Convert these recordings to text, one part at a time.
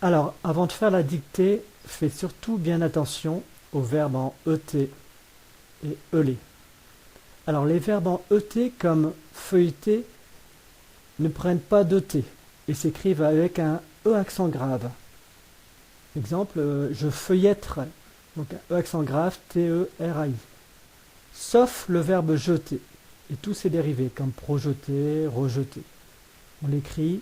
Alors, avant de faire la dictée, fais surtout bien attention aux verbes en ET et ELé. Alors, les verbes en ET comme feuilleter ne prennent pas d'ET et s'écrivent avec un E accent grave. Exemple, je feuilletterai. Donc un E accent grave, T-E-R-A-I. Sauf le verbe jeter et tous ses dérivés comme projeter, rejeter. On l'écrit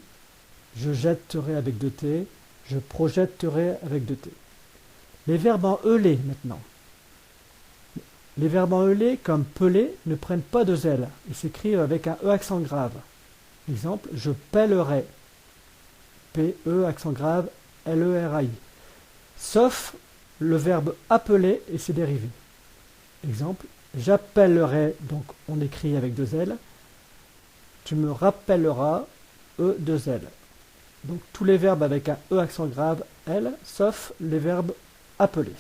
je jetterai avec deux T, je projetterai avec deux T. Les verbes en ELé maintenant. Les verbes en ELé comme peler ne prennent pas de Z et s'écrivent avec un E accent grave. Exemple, je pèlerai. P-E accent grave, L-E-R-A-I. Sauf le verbe appeler et ses dérivés. Exemple, j'appellerai, donc on écrit avec deux L. Tu me rappelleras, E deux L. Donc tous les verbes avec un E accent grave, L, sauf les verbes appeler.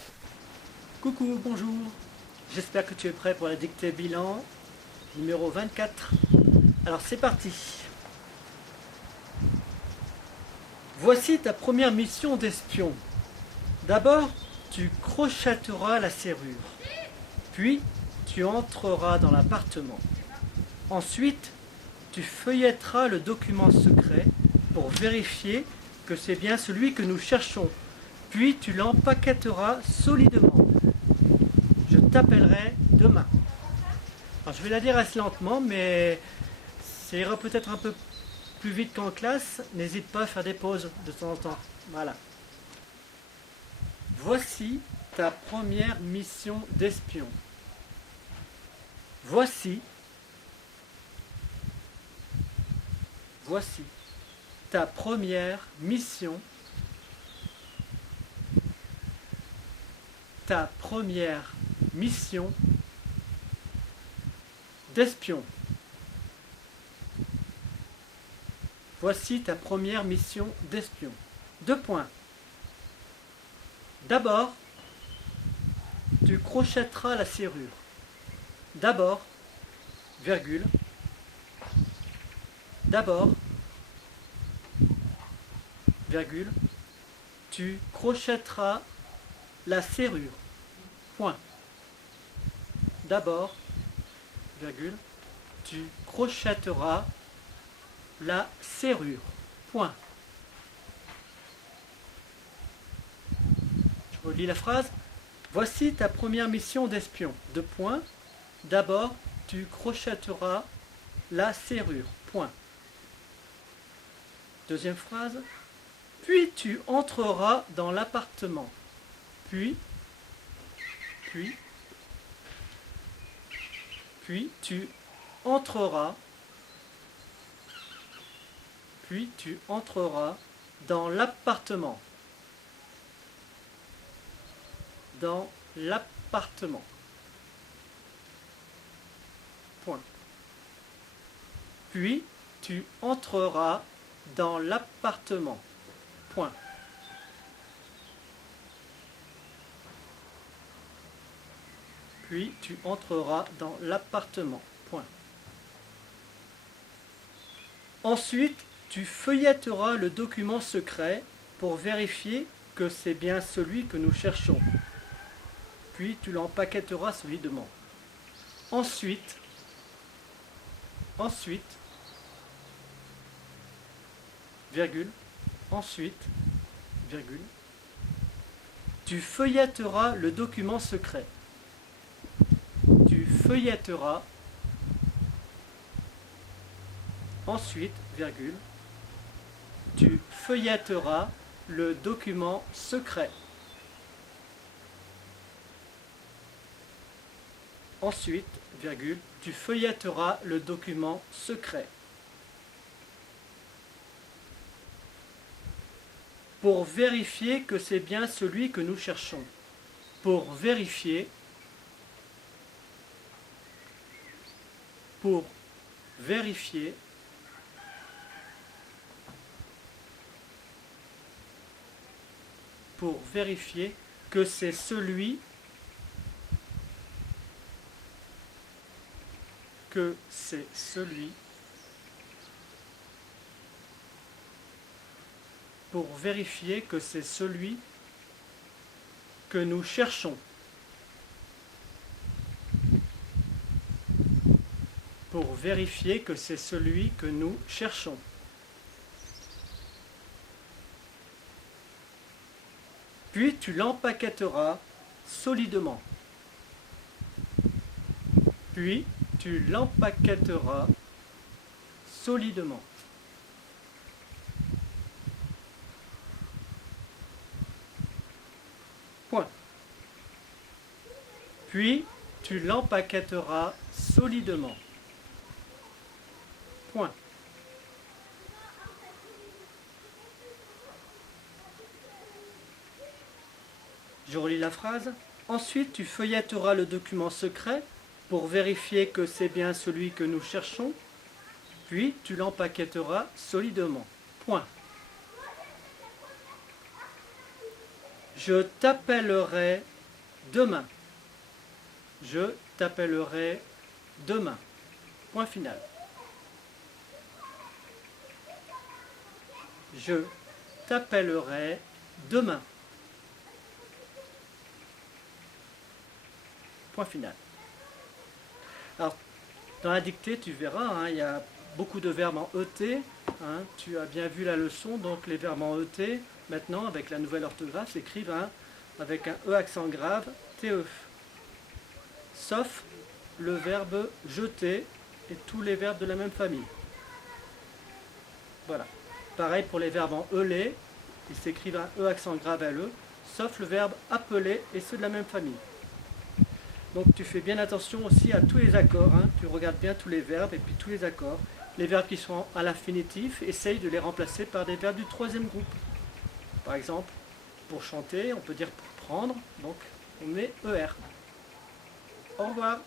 Coucou, bonjour. J'espère que tu es prêt pour la dictée bilan numéro 24. Alors c'est parti. Voici ta première mission d'espion. D'abord, tu crochetteras la serrure. Puis, tu entreras dans l'appartement. Ensuite, tu feuilletteras le document secret pour vérifier que c'est bien celui que nous cherchons. Puis, tu l'empaquetteras solidement. Je t'appellerai demain. Alors, je vais la dire assez lentement, mais ça ira peut-être un peu plus vite qu'en classe. N'hésite pas à faire des pauses de temps en temps. Voilà. Voici ta première mission d'espion. Voici ta première mission. Ta première mission d'espion. Voici ta première mission d'espion. Deux points. D'abord, tu crochetteras la serrure. D'abord, virgule. D'abord, virgule, tu crochetteras la serrure. Point. D'abord, virgule, tu crochetteras la serrure. Point. Je relis la phrase. Voici ta première mission d'espion. Deux points. D'abord, tu crochetteras la serrure. Point. Deuxième phrase. Puis tu entreras dans l'appartement. Puis tu entreras. Puis tu entreras dans l'appartement. Dans l'appartement. Point. Puis tu entreras dans l'appartement. Point. Puis tu entreras dans l'appartement. Point. Ensuite, tu feuilletteras le document secret pour vérifier que c'est bien celui que nous cherchons. Puis tu l'empaquetteras solidement. Ensuite, virgule, tu feuilletteras le document secret. Tu feuilletteras, ensuite, virgule, tu feuilletteras le document secret. Ensuite, virgule, tu feuilletteras le document secret. Pour vérifier que c'est bien celui que nous cherchons. Pour vérifier. Pour vérifier. Pour vérifier que c'est celui pour vérifier que c'est celui que nous cherchons. Pour vérifier que c'est celui que nous cherchons. Puis tu l'empaqueteras solidement. Puis tu l'empaqueteras solidement. Point. Puis tu l'empaqueteras solidement. Point. Je relis la phrase. Ensuite, tu feuilletteras le document secret pour vérifier que c'est bien celui que nous cherchons. Puis, tu l'empaqueteras solidement. Point. Je t'appellerai demain. Je t'appellerai demain. Point final. Je t'appellerai demain. Point final. Alors, dans la dictée, tu verras, il y a beaucoup de verbes en ET. Tu as bien vu la leçon, donc les verbes en ET, maintenant, avec la nouvelle orthographe, s'écrivent avec un E accent grave, TE. Sauf le verbe jeter et tous les verbes de la même famille. Voilà. Pareil pour les verbes en ELé, ils s'écrivent un E accent grave LE, sauf le verbe appeler et ceux de la même famille. Donc tu fais bien attention aussi à tous les accords, tu regardes bien tous les verbes et puis tous les accords. Les verbes qui sont à l'infinitif, essaye de les remplacer par des verbes du troisième groupe. Par exemple, pour chanter, on peut dire pour prendre, donc on met ER. Au revoir.